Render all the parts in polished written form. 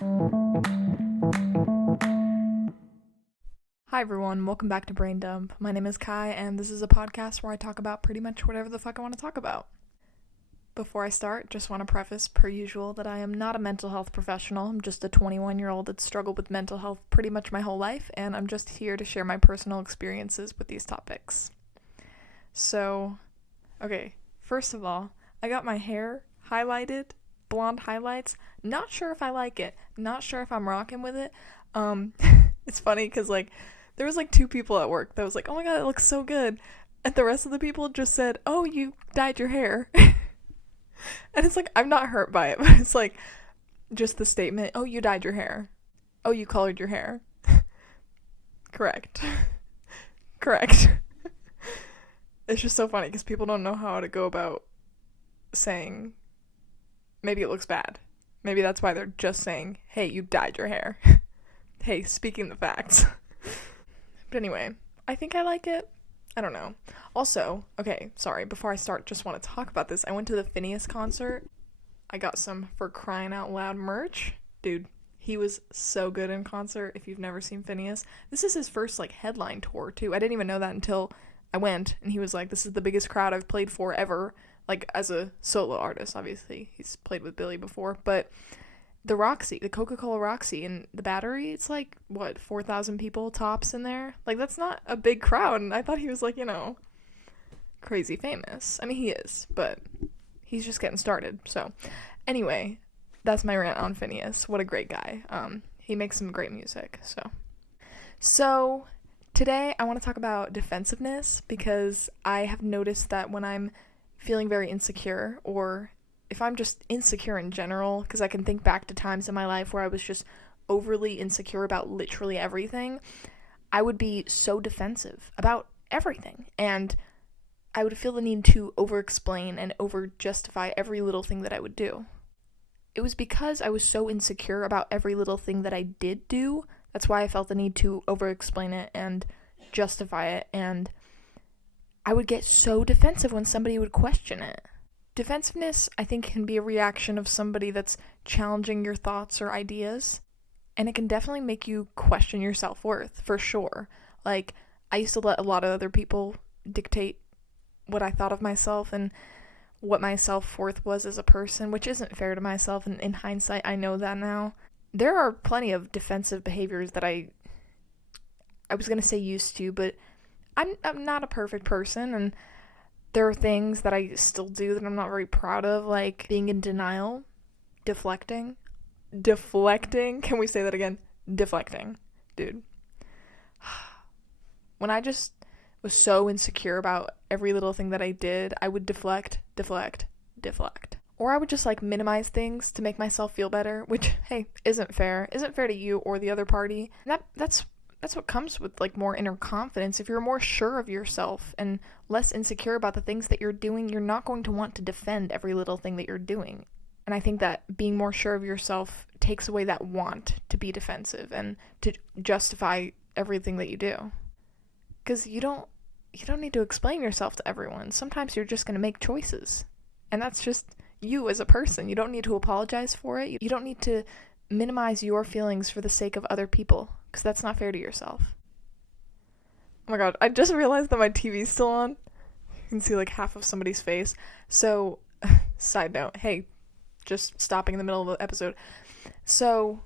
Hi everyone, welcome back to Brain Dump. My name is Kai, and this is a podcast where I talk about pretty much whatever the fuck I want to talk about. Before I start, just want to preface, per usual, that I am not a mental health professional. I'm just a 21-year-old that's struggled with mental health pretty much my whole life, and I'm just here to share my personal experiences with these topics. So, okay, first of all, I got my hair highlighted, blonde highlights. Not sure if I like it. Not sure if I'm rocking with it. It's funny because, there was, two people at work that was like, oh my god, it looks so good. And the rest of the people just said, oh, you dyed your hair. And it's like, I'm not hurt by it, but it's like, just the statement, oh, you dyed your hair. Oh, you colored your hair. Correct. Correct. It's just so funny because people don't know how to go about saying, maybe it looks bad. Maybe that's why they're just saying, hey, you dyed your hair. Hey, speaking the facts. But anyway, I think I like it. I don't know. Also, okay, sorry, before I start, just want to talk about this. I went to the Phineas concert. I got some For Crying Out Loud merch. Dude, he was so good in concert. If you've never seen Phineas, this is his first, headline tour, too. I didn't even know that until I went, and he was like, this is the biggest crowd I've played for ever. As a solo artist, obviously. He's played with Billy before, but the Roxy, the Coca-Cola Roxy and the Battery, it's 4,000 people tops in there. That's not a big crowd, and I thought he was crazy famous. I mean, he is, but he's just getting started. So anyway, that's my rant on Phineas. What a great guy. He makes some great music. So today I want to talk about defensiveness, because I have noticed that when I'm feeling very insecure, or if I'm just insecure in general, because I can think back to times in my life where I was just overly insecure about literally everything, I would be so defensive about everything, and I would feel the need to over-explain and over-justify every little thing that I would do. It was because I was so insecure about every little thing that I did do, that's why I felt the need to over-explain it and justify it, and I would get so defensive when somebody would question it. Defensiveness, I think, can be a reaction of somebody that's challenging your thoughts or ideas, and it can definitely make you question your self-worth, for sure. I used to let a lot of other people dictate what I thought of myself and what my self-worth was as a person, which isn't fair to myself, and in hindsight, I know that now. There are plenty of defensive behaviors that I was going to say used to, but I'm not a perfect person, and there are things that I still do that I'm not very proud of, like being in denial, deflecting. Can we say that again? Deflecting. Dude. When I just was so insecure about every little thing that I did, I would deflect. Or I would just minimize things to make myself feel better, which, hey, isn't fair. Isn't fair to you or the other party. And that's what comes with more inner confidence. If you're more sure of yourself and less insecure about the things that you're doing, you're not going to want to defend every little thing that you're doing. And I think that being more sure of yourself takes away that want to be defensive and to justify everything that you do. Because you don't need to explain yourself to everyone. Sometimes you're just going to make choices. And that's just you as a person. You don't need to apologize for it. You don't need to minimize your feelings for the sake of other people, because that's not fair to yourself. Oh my god, I just realized that my TV's still on. You can see half of somebody's face. So, side note, hey, just stopping in the middle of the episode. So,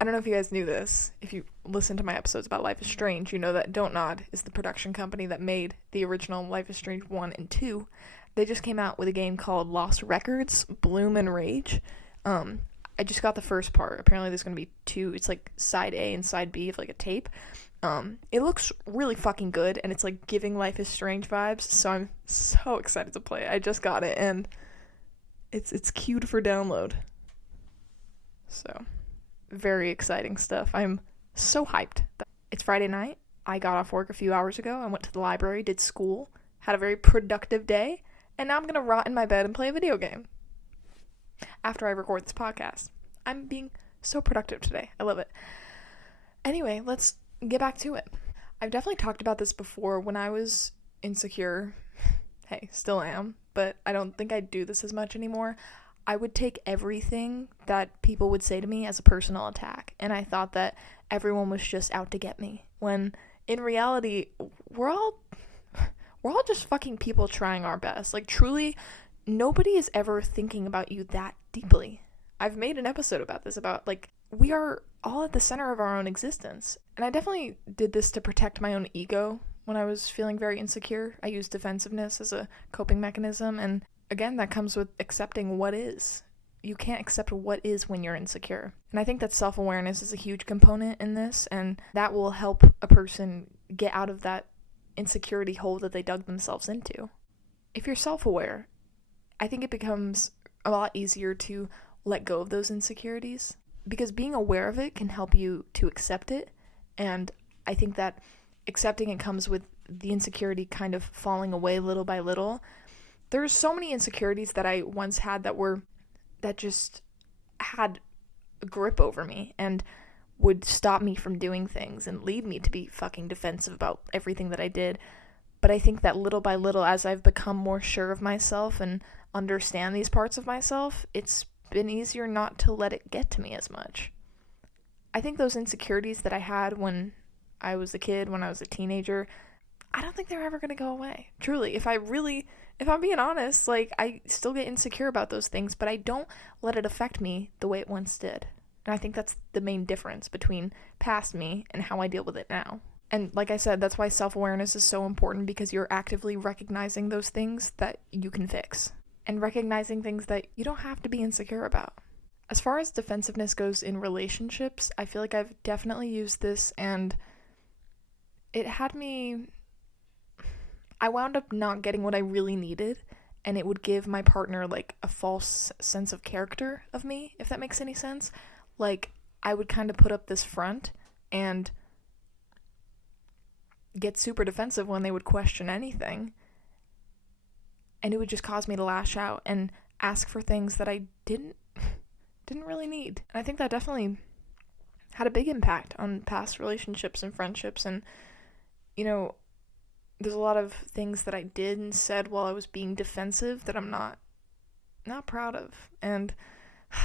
I don't know if you guys knew this. If you listen to my episodes about Life is Strange, you know that Don't Nod is the production company that made the original Life is Strange 1 and 2. They just came out with a game called Lost Records, Bloom and Rage. I just got the first part. Apparently there's going to be two. It's side A and side B of a tape. It looks really fucking good, and it's giving Life is Strange vibes, so I'm so excited to play it. I just got it, and it's queued for download. So, very exciting stuff. I'm so hyped. It's Friday night. I got off work a few hours ago. I went to the library, did school, had a very productive day, and now I'm going to rot in my bed and play a video game after I record this podcast. I'm being so productive today. I love it. Anyway, let's get back to it. I've definitely talked about this before when I was insecure. Hey, still am, but I don't think I do this as much anymore. I would take everything that people would say to me as a personal attack, and I thought that everyone was just out to get me, when in reality, we're all just fucking people trying our best. Like, truly, nobody is ever thinking about you that deeply. I've made an episode about this, about, like, we are all at the center of our own existence. And I definitely did this to protect my own ego when I was feeling very insecure. I used defensiveness as a coping mechanism, and again, that comes with accepting what is. You can't accept what is when you're insecure. And I think that self-awareness is a huge component in this, and that will help a person get out of that insecurity hole that they dug themselves into. If you're self-aware, I think it becomes a lot easier to let go of those insecurities, because being aware of it can help you to accept it. And I think that accepting it comes with the insecurity kind of falling away little by little. There's so many insecurities that I once had that just had a grip over me and would stop me from doing things and lead me to be fucking defensive about everything that I did. But I think that little by little, as I've become more sure of myself and understand these parts of myself, it's been easier not to let it get to me as much. I think those insecurities that I had when I was a kid, when I was a teenager, I don't think they're ever going to go away. Truly, if I'm being honest, like, I still get insecure about those things, but I don't let it affect me the way it once did. And I think that's the main difference between past me and how I deal with it now. And like I said, that's why self-awareness is so important, because you're actively recognizing those things that you can fix and recognizing things that you don't have to be insecure about. As far as defensiveness goes in relationships, I feel like I've definitely used this, and I wound up not getting what I really needed, and it would give my partner, like, a false sense of character of me, if that makes any sense. Like, I would kind of put up this front and get super defensive when they would question anything, and it would just cause me to lash out and ask for things that I didn't really need. And I think that definitely had a big impact on past relationships and friendships. And, you know, there's a lot of things that I did and said while I was being defensive that I'm not proud of. And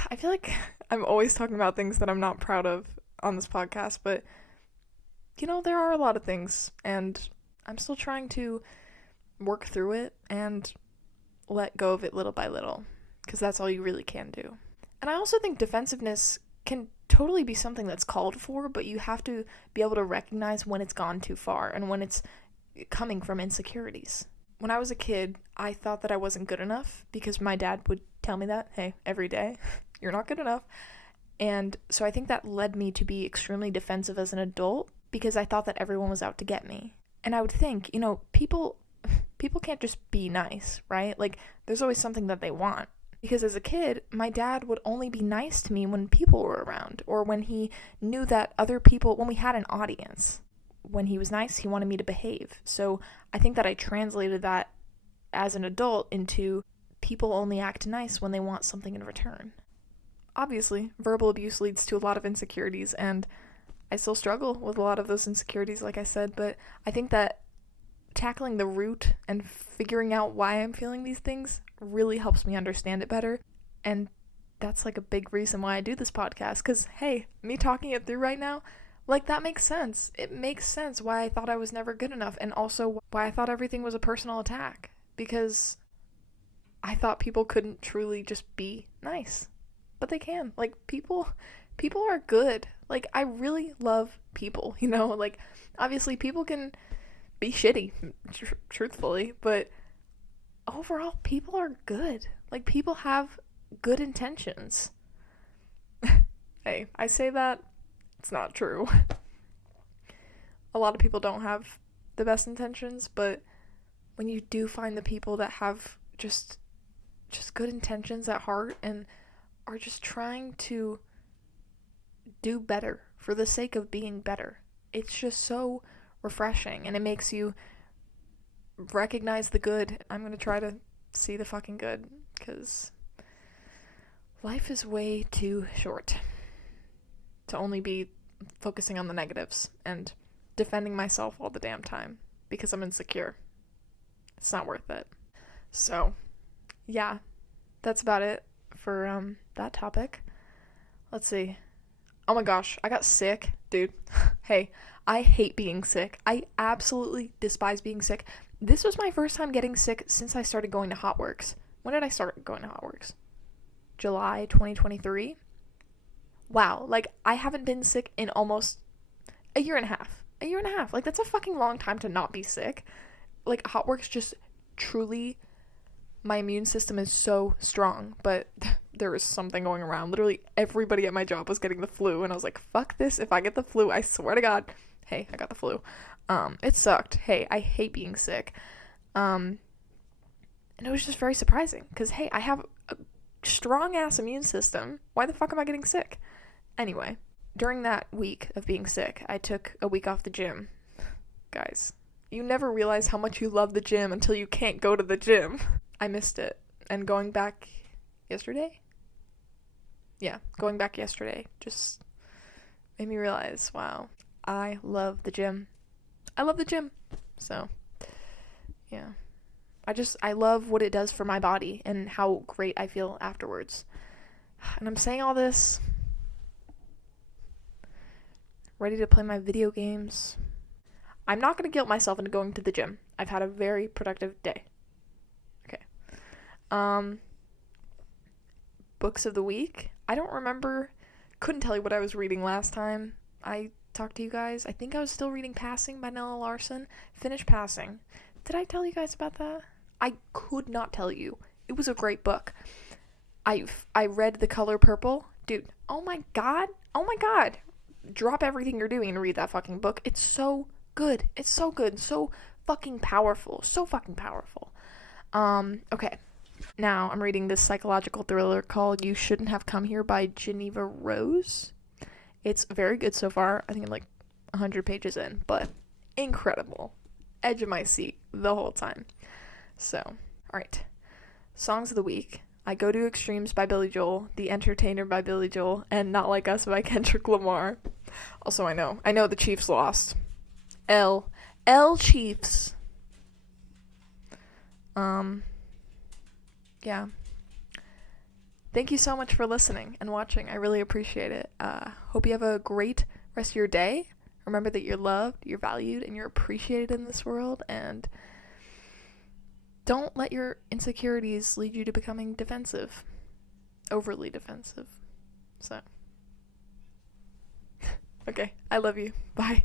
I feel like I'm always talking about things that I'm not proud of on this podcast, but, you know, there are a lot of things, and I'm still trying to work through it and let go of it little by little, because that's all you really can do. And I also think defensiveness can totally be something that's called for, but you have to be able to recognize when it's gone too far and when it's coming from insecurities. When I was a kid, I thought that I wasn't good enough, because my dad would tell me that, hey, every day, you're not good enough. And so I think that led me to be extremely defensive as an adult, because I thought that everyone was out to get me. And I would think, you know, people can't just be nice, right? Like, there's always something that they want. Because as a kid, my dad would only be nice to me when people were around, or when he knew that other people, when we had an audience. When he was nice, he wanted me to behave. So I think that I translated that as an adult into people only act nice when they want something in return. Obviously, verbal abuse leads to a lot of insecurities, and I still struggle with a lot of those insecurities, like I said, but I think that tackling the root and figuring out why I'm feeling these things really helps me understand it better. And that's like a big reason why I do this podcast, because, hey, me talking it through right now, like, that makes sense. It makes sense why I thought I was never good enough, and also why I thought everything was a personal attack, because I thought people couldn't truly just be nice. But they can. Like, people are good. Like, I really love people, you know? Like, obviously people can be shitty, truthfully, but overall, people are good. Like, people have good intentions. Hey, I say that, it's not true. A lot of people don't have the best intentions, but when you do find the people that have just good intentions at heart and are just trying to do better for the sake of being better, it's just so refreshing, and it makes you recognize the good. I'm going to try to see the fucking good, because life is way too short to only be focusing on the negatives and defending myself all the damn time because I'm insecure. It's not worth it. So, yeah, that's about it for that topic. Let's see. Oh my gosh, I got sick, dude. Hey, I hate being sick. I absolutely despise being sick. This was my first time getting sick since I started going to Hotworks. When did I start going to Hotworks? July 2023? Wow, like, I haven't been sick in almost a year and a half. A year and a half. Like, that's a fucking long time to not be sick. Like, Hotworks just truly, my immune system is so strong, but there was something going around. Literally everybody at my job was getting the flu, and I was like, fuck this. If I get the flu, I swear to God. Hey, I got the flu. It sucked. Hey, I hate being sick. And it was just very surprising, because, hey, I have a strong-ass immune system. Why the fuck am I getting sick? Anyway, during that week of being sick, I took a week off the gym. Guys, you never realize how much you love the gym until you can't go to the gym. I missed it. And going back yesterday? Yeah, going back yesterday just made me realize, wow, I love the gym. I love the gym. So, yeah. I love what it does for my body and how great I feel afterwards. And I'm saying all this, ready to play my video games. I'm not going to guilt myself into going to the gym. I've had a very productive day. Okay. Books of the week. I don't remember. Couldn't tell you what I was reading last time I talked to you guys. I think I was still reading Passing by Nella Larson. Finished Passing. Did I tell you guys about that? I could not tell you. It was a great book. I read The Color Purple. Dude, oh my god. Oh my god. Drop everything you're doing and read that fucking book. It's so good. It's so good. So fucking powerful. So fucking powerful. Okay. Now I'm reading this psychological thriller called You Shouldn't Have Come Here by Geneva Rose. It's very good so far. I think I'm like 100 pages in, but incredible. Edge of my seat the whole time. So, alright. Songs of the week. I Go to Extremes by Billy Joel, The Entertainer by Billy Joel, and Not Like Us by Kendrick Lamar. Also, I know the Chiefs lost. L Chiefs. Yeah. Thank you so much for listening and watching. I really appreciate it. Hope you have a great rest of your day. Remember that you're loved, you're valued, and you're appreciated in this world, and don't let your insecurities lead you to becoming defensive. Overly defensive. So. Okay, I love you. Bye.